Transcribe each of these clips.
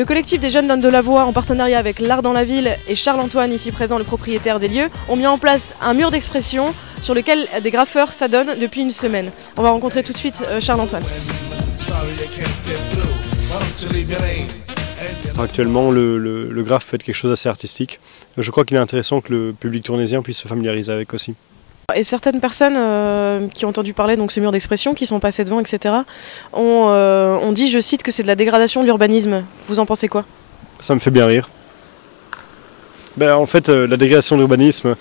Le collectif des jeunes donne de la voix en partenariat avec l'Art dans la ville et Charles-Antoine, ici présent, le propriétaire des lieux, ont mis en place un mur d'expression sur lequel des graffeurs s'adonnent depuis une semaine. On va rencontrer tout de suite Charles-Antoine. Actuellement, le graphe peut être quelque chose d'assez artistique. Je crois qu'il est intéressant que le public tournaisien puisse se familiariser avec aussi. Et certaines personnes qui ont entendu parler de ce mur d'expression, qui sont passées devant, etc., ont dit, je cite, que c'est de la dégradation de l'urbanisme. Vous en pensez quoi? Ça me fait bien rire. En fait, la dégradation de l'urbanisme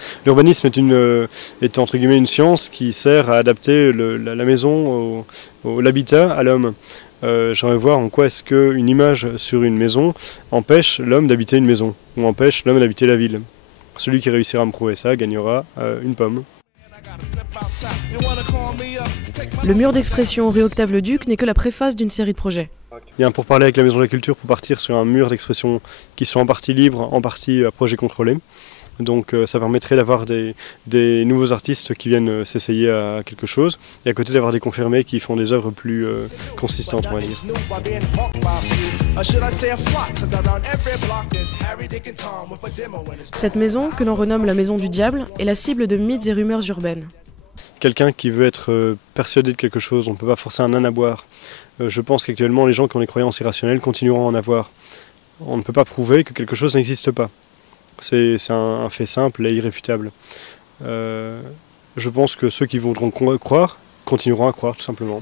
est entre guillemets une science qui sert à adapter la maison, l'habitat à l'homme. J'aimerais voir en quoi est-ce qu'une image sur une maison empêche l'homme d'habiter une maison, ou empêche l'homme d'habiter la ville. Celui qui réussira à me prouver ça gagnera une pomme. Le mur d'expression rue Octave-le-Duc n'est que la préface d'une série de projets. Il y a un pourparler avec la Maison de la Culture pour partir sur un mur d'expression qui soit en partie libre, en partie à projet contrôlé. Donc ça permettrait d'avoir des nouveaux artistes qui viennent s'essayer à quelque chose et à côté d'avoir des confirmés qui font des œuvres plus consistantes, on va dire. Cette maison, que l'on renomme la Maison du Diable, est la cible de mythes et rumeurs urbaines. Quelqu'un qui veut être persuadé de quelque chose, on ne peut pas forcer un âne à boire. Je pense qu'actuellement les gens qui ont des croyances irrationnelles continueront à en avoir. On ne peut pas prouver que quelque chose n'existe pas. C'est un fait simple et irréfutable. Je pense que ceux qui voudront croire continueront à croire tout simplement.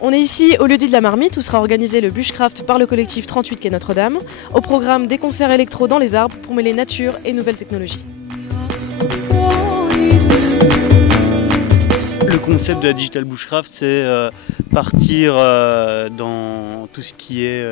On est ici au lieu-dit de la Marmite où sera organisé le Bushcraft par le collectif 38 quai Notre-Dame. Au programme des concerts électro dans les arbres pour mêler nature et nouvelles technologies. Le concept de la Digital Bushcraft, c'est partir dans tout ce qui est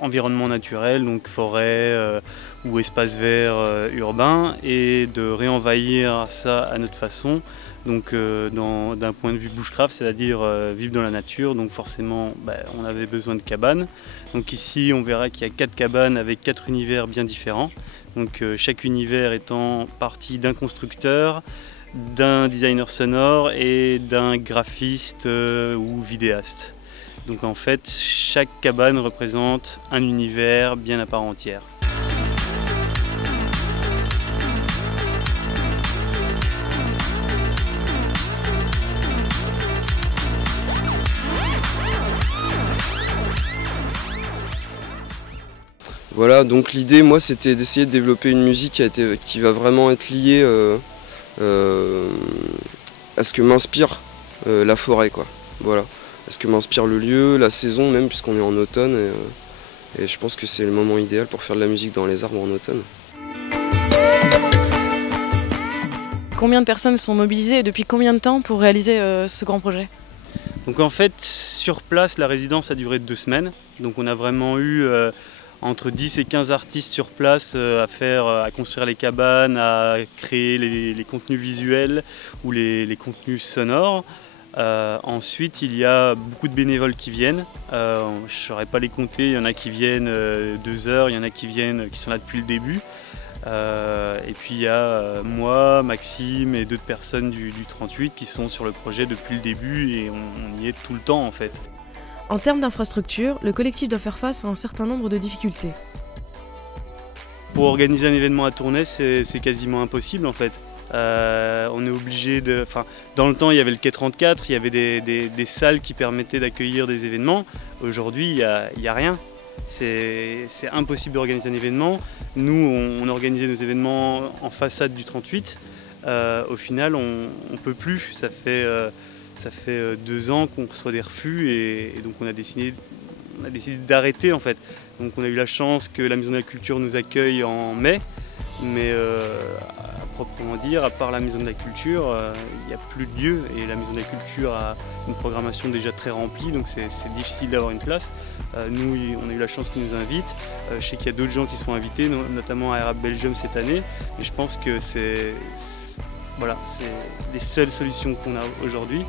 environnement naturel, donc forêt ou espace vert urbain, et de réenvahir ça à notre façon. Donc d'un point de vue bushcraft, c'est-à-dire vivre dans la nature, donc forcément on avait besoin de cabanes. Donc ici on verra qu'il y a 4 cabanes avec 4 univers bien différents. Donc chaque univers étant partie d'un constructeur, d'un designer sonore et d'un graphiste ou vidéaste. Donc en fait chaque cabane représente un univers bien à part entière. Voilà, donc l'idée, moi, c'était d'essayer de développer une musique qui va vraiment être liée à ce que m'inspire la forêt, quoi. Voilà, à ce que m'inspire le lieu, la saison même, puisqu'on est en automne, et je pense que c'est le moment idéal pour faire de la musique dans les arbres en automne. Combien de personnes sont mobilisées et depuis combien de temps pour réaliser ce grand projet? Donc en fait, sur place, la résidence a duré 2 semaines, donc on a vraiment eu entre 10 et 15 artistes sur place à construire les cabanes, à créer les contenus visuels ou les contenus sonores. Ensuite, il y a beaucoup de bénévoles qui viennent. Je ne saurais pas les compter, il y en a qui viennent 2 heures, il y en a qui sont là depuis le début. Et puis il y a moi, Maxime et d'autres personnes du 38 qui sont sur le projet depuis le début et on y est tout le temps en fait. En termes d'infrastructure, le collectif doit faire face à un certain nombre de difficultés. Pour organiser un événement à Tournai, c'est quasiment impossible en fait. On est obligé de... dans le temps, il y avait le quai 34, il y avait des salles qui permettaient d'accueillir des événements. Aujourd'hui, il n'y a rien. C'est impossible d'organiser un événement. Nous, on organisait nos événements en façade du 38. Au final, on ne peut plus. Ça fait 2 ans qu'on reçoit des refus et donc on a décidé d'arrêter en fait. Donc on a eu la chance que la Maison de la Culture nous accueille en mai, mais à proprement dire, à part la Maison de la Culture, il n'y a plus de lieu et la Maison de la Culture a une programmation déjà très remplie, donc c'est difficile d'avoir une place. Nous, on a eu la chance qu'ils nous invitent. Je sais qu'il y a d'autres gens qui sont invités, notamment à Arab Belgium cette année, et je pense que c'est les seules solutions qu'on a aujourd'hui.